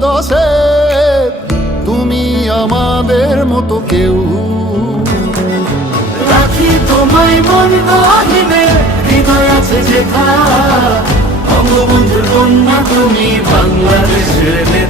দশে তুমি আমাদের মতো কেউ। রাখি তোমায় মন গহীনে, হৃদয় আছে যেথা। বঙ্গবন্ধুর কন্যা তুমি, বাংলাদেশের